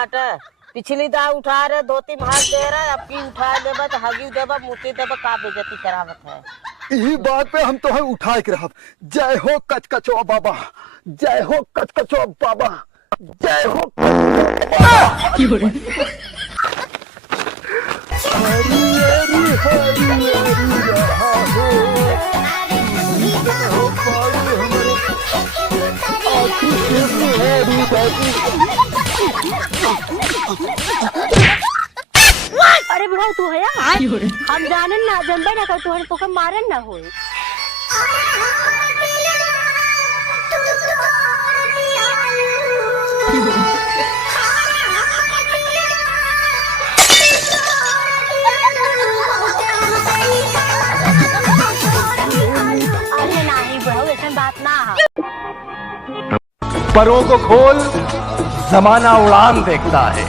पिछली दाव उठा रहे धोती हाथ दे रहा अब की उठा देबा तो हगी देबा मुती देबा का बेइज्जती करावत है। यही बात पे हम तो है उठा के रहब। जय हो कचकचो बाबा, जय हो कचकचो बाबा, जय हो हरी हरी हरी हरी रहा हो हमारे आँखों से मेरी दादी। अरे बुढ़ा तू है यार, हम जानन ना जनबे ना कर तोहन तो मारन ना होए। अरे नहीं बुढ़ा ऐसा बात ना है। परों को खोल जमाना उड़ान देखता है,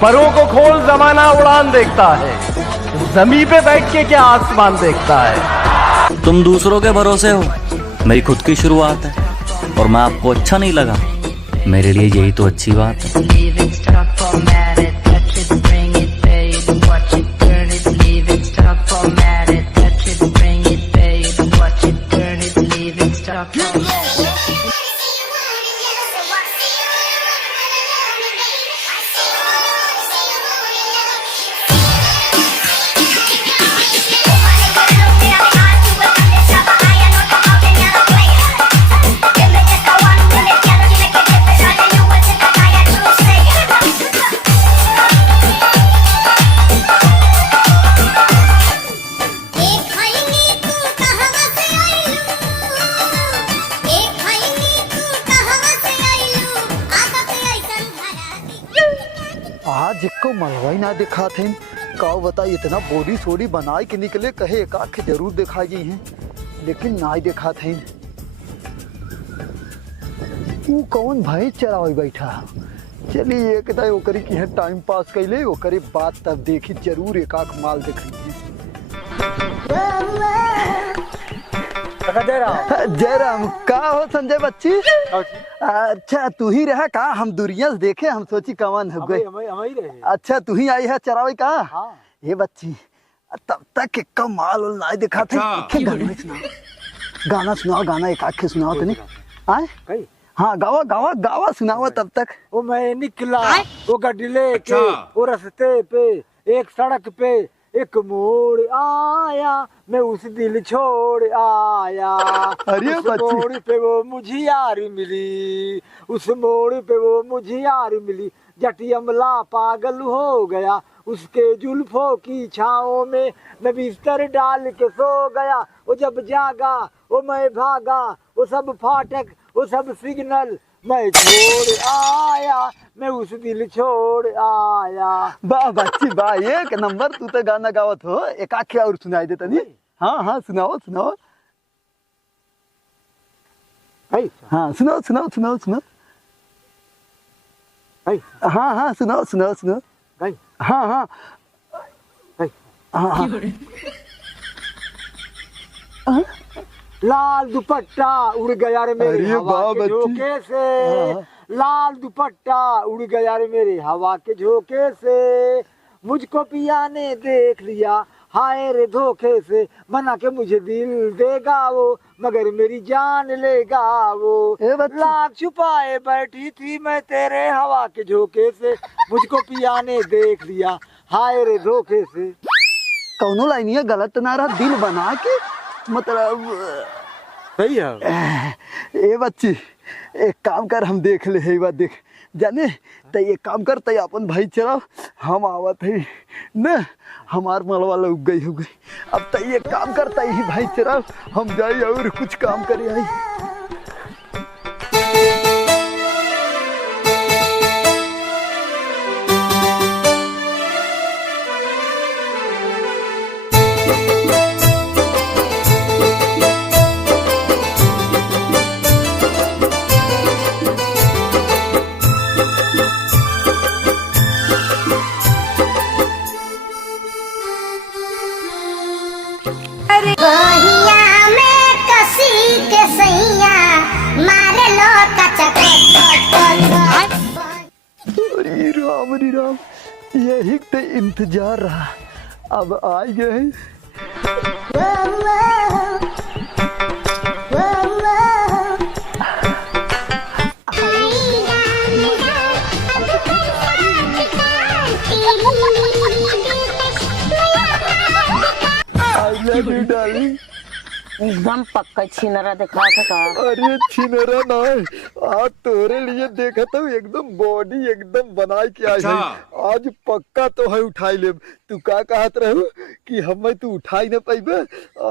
परों को खोल जमाना उड़ान देखता है, जमीन पे बैठ के क्या आसमान देखता है। तुम दूसरों के भरोसे हो, मेरी खुद की शुरुआत है और मैं आपको अच्छा नहीं लगा, मेरे लिए यही तो अच्छी बात है। आज को मलवाई ना दिखा थे का बता इतना बोरी सोरी बनाए के निकले कहे एक आँख जरूर दिखा गई हैं लेकिन ना ही दिखा थे। वो कौन भाई चरावे बैठा। चलिए एक दाई ओकरी की है टाइम पास कैले ओकरी बात तब देखी जरूर एक आँख माल दिखाई। जयराम का हो संजय बच्ची। अच्छा तू ही रहा का हम दुनिया से देखे हम सोची कवन हो गए। अच्छा तू ही आई है चरावे का। हाँ। ये बच्ची तब तक एक माल और नाई दिखा थे। गाना सुनाओ गाना एक आखे सुनाओ तो नहीं आए। हाँ गावा गावा गावा सुनाओ तब तक। वो मैं निकला वो गाड़ी लेके वो रास्ते पे एक सड़क पे एक मोड़ आया मैं उस दिल छोड़ आया। अरे उस मोड़ पे वो मुझे यार मिली, उस मोड़ पे वो मुझे यार मिली। जटी अमला पागल हो गया उसके जुल्फों की छाओं में मैं बिस्तर डाल के सो गया। वो जब जागा वो मैं भागा वो सब फाटक वो सब सिग्नल मैं छोड़ आया मैं उस दिल छोड़ आया। वाह बच्ची वाह एक नंबर तू तो गाना गावत हो। एक आखे और सुनाई देता नहीं। हाँ हाँ सुनाओ सुनाओ। हाँ सुनाओ सुनाओ सुनाओ सुनाओ। हाँ हाँ सुनाओ सुनाओ सुनाओ। हाँ हाँ हाँ हाँ। लाल दुपट्टा उड़ गया रे मेरे हवा के झोंके से, लाल दुपट्टा उड़ गया रे मेरे हवा के झोंके से। मुझको पिया ने देख लिया हाय रे धोखे से, मना के मुझे दिल देगा वो मगर मेरी जान लेगा वो। लाख छुपाए बैठी थी मैं तेरे हवा के झोंके से, मुझको पिया ने देख लिया हाय रे धोखे से। कौनो लाइनिया गलत ना रहा दिल बना के मतलब सही है। ए बच्ची एक काम कर हम देख ले है बात देख जाने तो एक काम कर तय अपन भाई चलाओ हम आवत है न हमार मलवा उग गई हो गई। अब तय एक काम कर तय ही भाई चलाओ हम जाए और कुछ काम करे आई। में कसी के सैया राम, यही तो इंतजार रहा, अब आ गए। I love you, darling. एकदम पक्का छिनरा दिखा था का। अरे छिनरा ना है, आज तोरे लिए देखा था एकदम बॉडी एकदम बनाई के आई है। आज पक्का तो है उठाई ले। तू का कहत रहू कि हमें तू उठाई न पाइबे,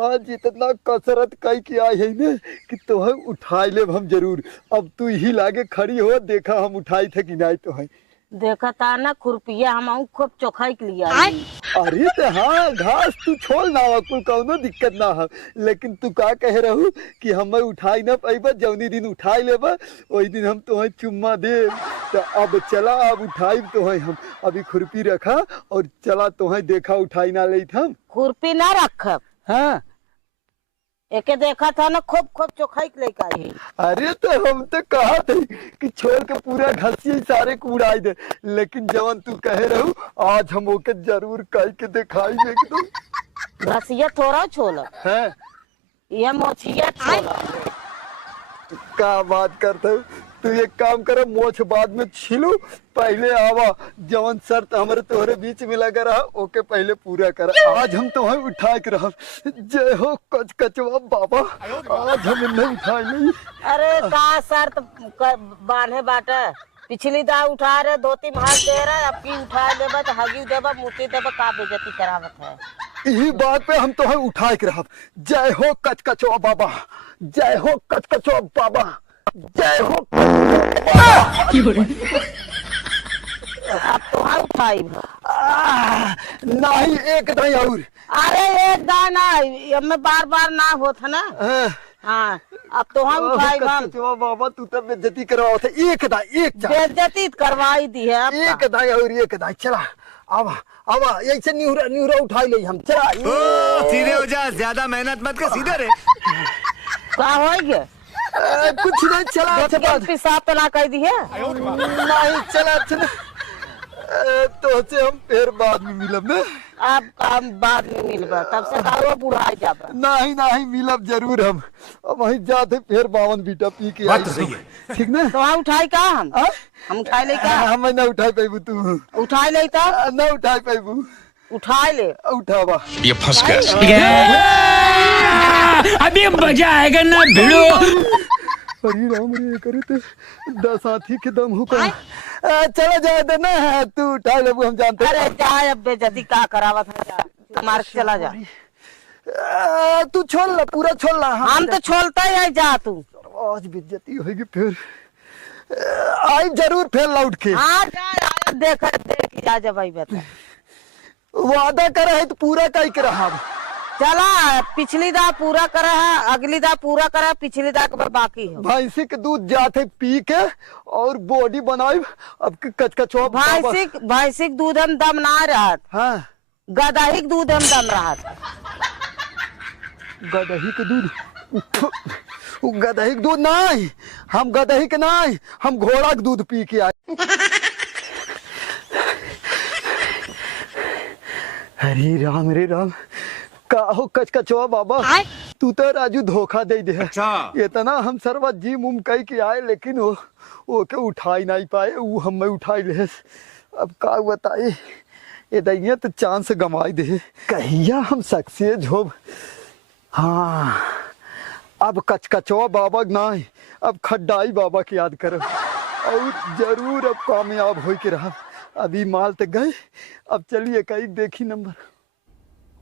आज इतना कसरत कई के आई है ने कि तो है उठाई ले हम जरूर। अब तू ही लागे खड़ी हो, देखा हम उठाई थे कि नहीं तो है। देखा था ना खुरपिया हम खूब चोखाई के लिया। अरे तो हाँ, घास तू छोड़ ना, कुल कौनो दिक्कत ना है, लेकिन तू का कह रहू कि हमें उठाई ना पाइबा, जौनी दिन उठाई लेबा वही दिन हम तो चुम्मा दे। तो अब चला, अब उठाई तो है हम। अभी खुरपी रखा और चला तो है, देखा उठाई ना ले हम। खुरपी ना रख। हाँ एके देखा था ना खूब खूब चोखाई के लेके आई। अरे तो हम तो कहा थे कि छोड़ के पूरा घसिए सारे को उड़ाई दे, लेकिन जवन तू कहे रहू आज हम ओके जरूर कह के दिखाई एकदम। घसिया थोड़ा छोला है ये मोछिया छोला। का बात करते हो तू, एक काम कर, मोछ बाद में छिलू, पहले आवा जवन शर्त हमारे तोहरे बीच में लगा रहा ओके पहले पूरा कर। आज हम तो उठा के रहा। जय हो कच कचवा बाबा, आज हम इन्हें उठाई नहीं। अरे का शर्त बांधे बाटा, पिछली दा उठा रहे, 2-3 हाथ दे रहा, अब की उठा देबा तो हगी देबा मुती देबा, का बेइज्जती करावत है। यही बात पे हम तो उठा के रहा। जय हो कच कचवा बाबा, जय हो कच कचवा बाबा, जय हो। अब तो उठाई नहीं एक नहीं और। अरे एक दाना हमें बार बार ना होता ना। हाँ अब तो हम उठाई बाबा, तू तो बेइज्जती करवाओ थे। एक दाई, एक बेइज्जती करवाई दी है। एक दाई और एक दाई। चला आवा आवा, ऐसे न्यूरा न्यूरा उठाई ले हम। चला सीधे हो जा, ज्यादा मेहनत मत कर, सीधे रे। क्या होएगे? कुछ नहीं, चला पेशाब तो ना कर दी है। नहीं चला चला, तो से हम फिर बाद में मिलब ना। अब काम बाद में मिलबा, तब से दारू बुढ़ा जाबा। नहीं नहीं मिलब जरूर हम। अब वहीं जाते फिर 52 बीटा पी के आई। सही है, ठीक ना। तो हम उठाई का हम उठाई ले का? हम ना उठाई पाइबू, तू उठाई ले ता ना उठाई पाइबू। उठाई ले, उठावा। ये फंस गया। अभी मजा आएगा ना भिड़ो। अरे राम रे, करे तो 10 हाथी के दम हो का। चला जाए तो ना, तू उठा ले, हम जानते। अरे जाए, अब बेइज्जती का करावत है, जा तुम्हारे चला जा। तू छोड़ ला, पूरा छोड़ ला। हम तो छोड़ता ही है, जा तू। आज बेइज्जती होगी फिर। आई जरूर फिर लौट के। हाँ जा, देख देख जा जा भाई बता। वादा करा है तो पूरा कई कर रहा। चला पिछली दा पूरा करा है, अगली दा पूरा करा, पिछली दा के बाकी है। भैंसी के दूध जाते पी के और बॉडी बनाई। अब कचकचवा भैंसी दूध हम दम ना रहत। हाँ गदही दूध हम दम रहत। गदही के दूध, गदही के दूध नहीं, हम गदही के नहीं, हम घोड़ा के दूध पी के आए। हरे राम रे राम, का हो कचकचवा बाबा, तू तो राजू धोखा दे दे। अच्छा। इतना हम सर्वा जी मुम कह के आए, लेकिन वो के उठाई नहीं पाए, वो हमें उठाई ले। अब का बताए, ये दैया तो चांस गंवाई दे। कहिया हम सक्सेस हो। हाँ अब कचकचवा बाबा नहीं, अब खड्डाई बाबा की याद करो, और जरूर अब कामयाब हो के रहा। अभी माल तक गए, अब चलिए कई देखी नंबर।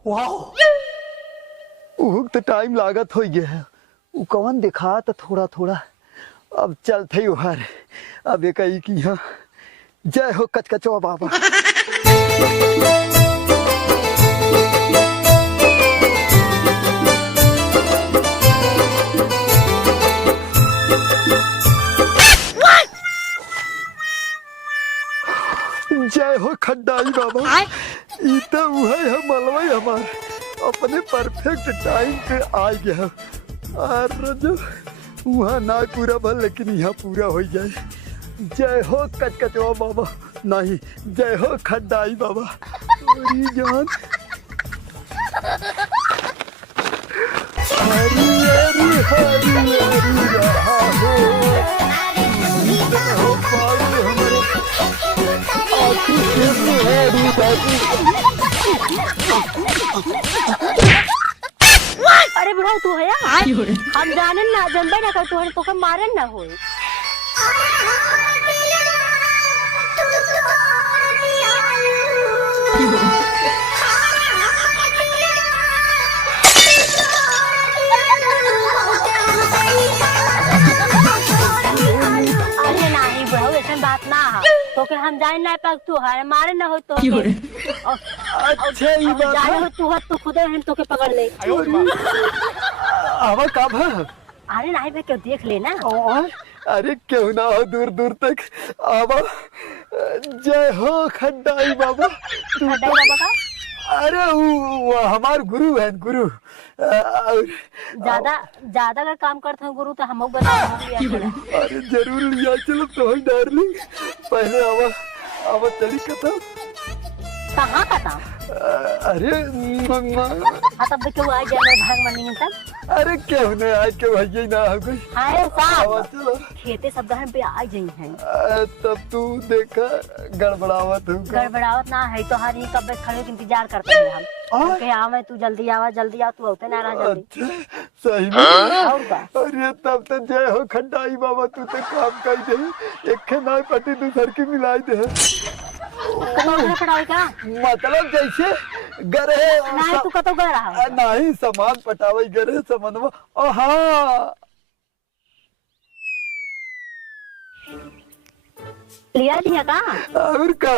वाह तो टाइम लागत हो गया है, वो कौन दिखा तो थोड़ा थोड़ा। अब चलते उहार, अब एक ही की। हाँ जय हो कचकचवा बाबा। जय हो खड्डाई बाबा। इतना है मलवाई हमार अपने परफेक्ट टाइम पे आ गया। और जो वहाँ ना पूरा भल, लेकिन यहाँ पूरा हो जाए। जय हो कचकचवा बाबा। नहीं, जय हो खड्डाई बाबा। मेरी जान हरी हरी हरी हरी रहा हो, हो पाए हमारे आखिर से हरी बाबू। अरे बुढ़ा तू है यार, हम जाने ना जनबे ना कर तोहन तो मारे ना होए। अरे नहीं बुढ़ा ऐसे बात ना है तो के हम जान ना पाक तू है मारे ना हो तो अच्छा ये बात जाने है। हो तू है तो खुदे हम तो के पकड़ ले। आवा कब है? अरे नहीं भाई क्यों देख लेना। और अरे क्यों ना हो दूर दूर तक आवा। जय हो खड्डाई बाबा। तू खड्डाई बाबा का अरे वो हमार गुरु है, गुरु। ज्यादा ज्यादा का काम करते हैं गुरु तो हम बता। अरे जरूर लिया चलो तो डार्लिंग। पहले आवा आवा चली कथा। कहाँ का था? अरे हाँ तब क्यों आ गया मेरे भाग मंडी में तब? अरे क्यों नहीं आज क्यों है ना हो गई। हाय आवा साहब चलो। खेते सब घर पे आ गई हैं। तब तू देखा गड़बड़ावत हूँ। गड़बड़ावत ना है तो हर ही कब खड़े के इंतजार करते हैं हम। ओके आवे तू जल्दी आवा जल्दी आ तू होते ना रहा जल्दी। अच्छा सही में। और का अरे तब तो जय हो खड्डाई बाबा। तू तो काम कर दे एक नाई पट्टी दूसर की मिलाई दे। कतौ पढ़ाई का मतलब जैसे गरे नहीं तू कतौ गए रहा है? नहीं सामान पटावे गरे सामानवा। ओ हाँ लिया लिया का? और का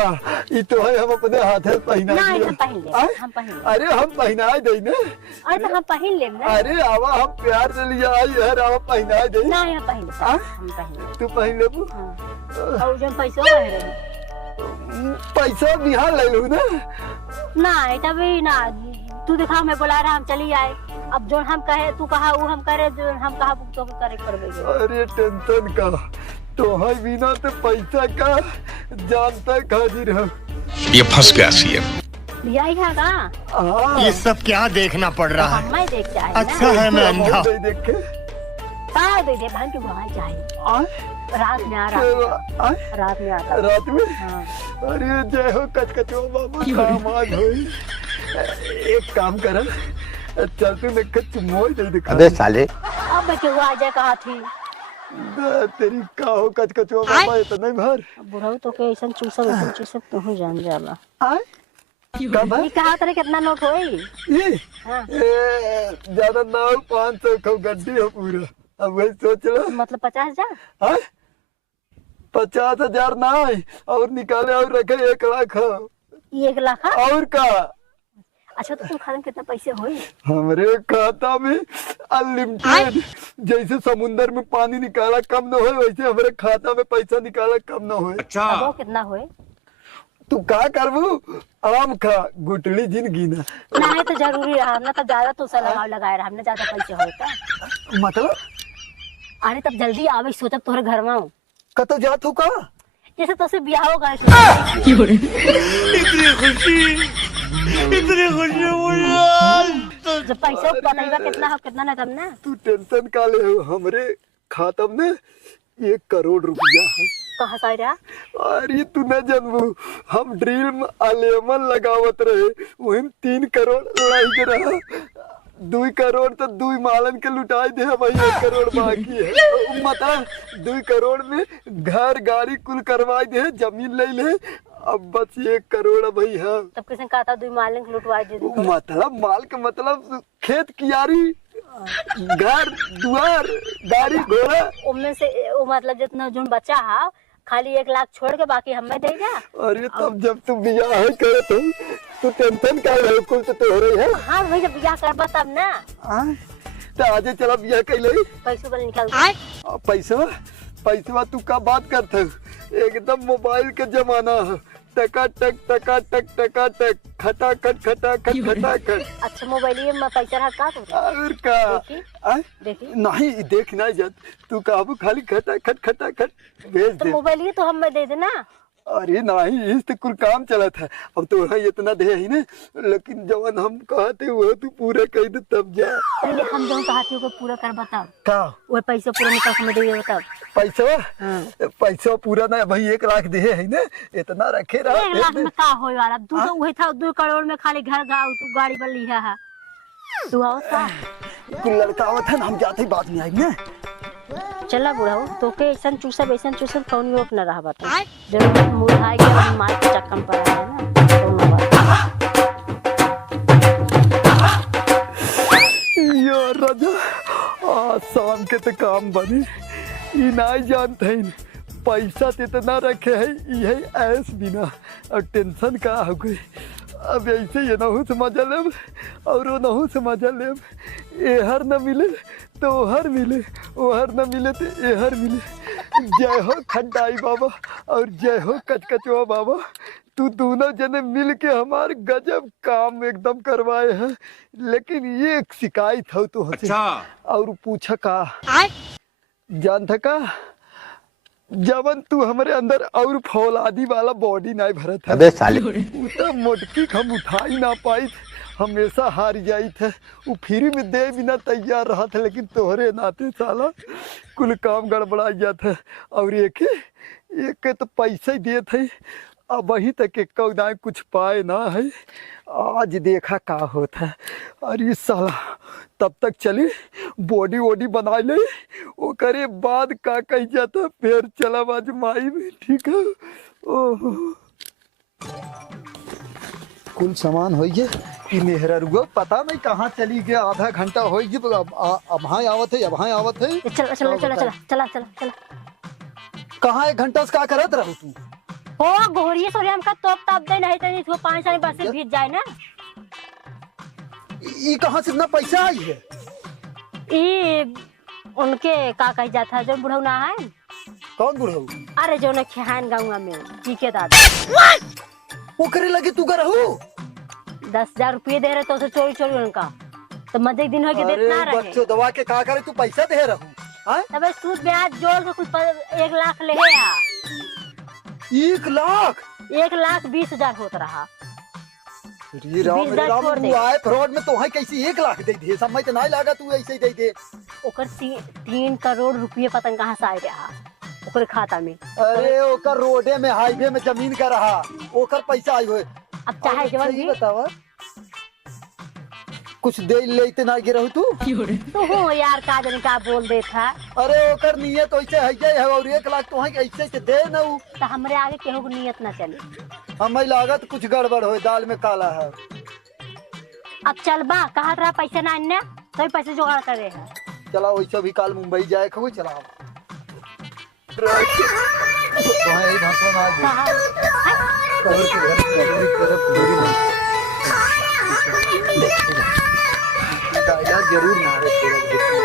ये तो है हम अपने हाथ है पहना नहीं दिया। हम पहन ले आय? हम पहन ले। अरे हम पहना दे ने। अरे तो हम पहन ले ना। अरे आवा हम प्यार से लिया आई है आवा पहना दे। नहीं हम पहन ले आय? हम पहन ले। तू पहन लेबू। हाँ। और जब पैसे रह रहे पैसा बिहार ले लू ना। नहीं तभी ना तू दिखा मैं बुला रहा हम चली आए। अब जो हम कहे तू कहा वो हम करे जो हम कहा तो करे करबे। अरे टेंशन का तो है बिना तो पैसा का जानता हाजिर है। ये फंस गया सीएम। लिया ही है का? हाँ ये सब क्या देखना पड़ रहा है? हम मैं देख जाए अच्छा है मैं अंधा। देखे का दे दे भाई के वहां जाए रात में आ रहा रात में आता। रात में। हाँ। अरे जय हो कचकचो बाबा काम आज होई। एक काम कर चल तू ने कच मोई दे दिखा। अबे साले अब क्यों आ जाए कहा थी तेरी का हो कचकचो बाबा ये तो नहीं भर। बुढ़ऊ तो के ऐसा चूसब तो हो जान जाला। आय कब है? ये कहा तेरे कितना नोट होई? ये हाँ। ज्यादा ना हो 500 का गड्डी हो पूरा। अब वही सोच लो मतलब 50,000? हाँ? 50,000 ना है और निकाले और रखे 1 लाख। 1 लाख? और का अच्छा तो तुम खाता में कितना पैसे होई? हमारे खाता में अनलिमिटेड। जैसे समुंदर में पानी निकाला कम न हो वैसे हमारे खाता में पैसा निकाला कम न हो। अब वो कितना होए? तू का करबू आम खा गुटली जिंदगी ना। नहीं तो जरूरी रहा ना तब ज्यादा तो लगाव लगाए रहा हमने ज्यादा पैसे होता। मतलब अरे तब जल्दी आवे सोचब तोहरे घर में कतो जात हो का? जैसे तो से ब्याह होगा जब पैसा बताइबा कितना हो कितना ना तब ना। तू टेंशन का ले हो हमरे खाता में 1 करोड़ रुपया है। कहाँ से रहा? अरे तू न जानबू हम ड्रिल में अलेमन लगावत रहे वही 3 करोड़ लग रहा। 2 करोड़ तो 2 मालन के लुटाई दे भाई। 1 करोड़ बाकी है। मतलब 2 करोड़ में घर गाड़ी कुल करवाई दे जमीन ले ले। अब बस 1 करोड़ भाई है। तब किसी कहा था 2 मालन के लुटवा दे दे। मतलब माल का मतलब खेत कियारी घर द्वार गाड़ी घोड़ा। उनमें से वो मतलब जितना जो बचा है खाली 1 लाख छोड़ के बाकी हमें दे जा। अरे तब जब तू बियाह है करे तो टेंशन का है कुल तो हो रही है। हाँ भाई जब ब्याह करबा तब ना। तो आजे चला बियाह कैले पैसे बल निकाल पैसा तू का बात करते एकदम मोबाइल के जमाना है। टकाटक टकाटक टकाटक खटाखट खटाखट खटाखट। अच्छा मोबाइल में पैसा रहा का तो और का देखी नहीं देख नहीं जात तू काबू खाली खटाखट खटाखट भेज तो दे। मोबाइल तो हमें दे देना। अरे नहीं इस तो कुल काम चला था। अब तो है इतना दे ही ना, लेकिन जवन हम कहते वो तू पूरा कह दे तब जा। पहले हम जो कहते हो पूरा कर बताओ का वो पैसा पूरा निकाल के दे बताओ। पैसा पैसा पूरा ना भाई 1 लाख दे है ना, इतना रखे रहा 1 लाख में का होए वाला? तू तो वही था 2 करोड़ में खाली घर गाँव तू गाड़ी बन लिया है तू आओ सा कुल लड़का आवत है ना, हम जाते ही बात नहीं आई ना। चला बुढ़ाऊ तो के ऐसा चूसब कौन योग न रहा बता जब मुरझाई के मार के चक्कन पड़ा है ना कौनो बात। यार राजा आज शाम के तो काम बनी ई नहीं जानते हैं, पैसा तो इतना रखे है ये ऐस बिना और टेंशन का हो गई। अब ऐसे ये नहू से मजा लेब और वो नहू से मजा लेब, एहर न मिले तो ओहर मिले, ओहर न मिले तो एहर मिले। जय हो खड्डाई बाबा और जय हो कचकचवा बाबा, तू दोनों जने मिल के हमारे गजब काम एकदम करवाए हैं। लेकिन ये एक शिकायत हो तो अच्छा और पूछा का जानता का, जवन तू हमारे अंदर और फौलादी वाला बॉडी नहीं भरत है। अबे साले तो मोटकी हम उठा ही ना पाई, हमेशा हार जाई थे। वो फ्री में दे बिना तैयार रहा था, लेकिन तोहरे नाते साला कुल काम गड़बड़ा जाता। और एक तो पैसा ही दे थे, अब वही तक एक कुछ पाए ना है। आज देखा का होता है। अरे साला तब तक चली बॉडी वॉडी बना ले, वो करे बाद का कही जाता फिर चला बाज माई में। ठीक है ओह कुल सामान हो गए, मेहरा रुआ पता नहीं कहाँ चली गया, आधा घंटा हो गया। अब हाँ आवत है, अब हाँ आवत है। चला चला चला चला चला चला चला कहाँ 1 घंटा से का करत रहो तू? हो गोरिये सोरे हमका तोप ताप दे नहीं तो इसको 5 बस से भीज जाए ना। ये कहाँ से इतना पैसा आई है? ये उनके का कही जाता है जो बुढ़ऊ ना है। कौन बुढ़ऊ? अरे जो न खेहान गाँव में ठीक है दादा वो करे लगे तू करहू 10,000 रुपये दे रहे तो उसे चोरी चोरी उनका तो मजे दिन हो के देना रहे। बच्चों दवा के का करे तू पैसा दे रहू? तब सूद ब्याज जोड़ के कुछ 1 लाख ले है 1 लाख 1,20,000 होता रहा। रे राम 20,000 राम छोड़ दे। तू आए फ्रॉड में तो है कैसे 1 लाख दे दे? समय तो नहीं लगा तू ऐसे ही दे दे। ओकर 3 करोड़ रुपये पतंग कहाँ से आए रहा ओकर खाता में। अरे ओकर रोडे में हाईवे में जमीन का रहा, ओकर पैसा आई होए। अब चाहे जवन भी बतावा कुछ दे लेते ना गिरहू तू? तो हो यार का जन का बोल दे था। अरे ओकर नियत वैसे है और 1 लाख तो है ऐसे से दे ना। तो हमरे आगे केहू की नियत ना चले। हमें लागत कुछ गड़बड़ हो, दाल में काला है। अब चल बा कहा रहा पैसा ना अन्य तो पैसे जुगाड़ करे है। चला वैसे भी काल मुंबई जाए खो चला तो है भाषा ना कहा कवर के घर की तरफ दूरी नहीं डायलॉग जरूर मारे तेरा।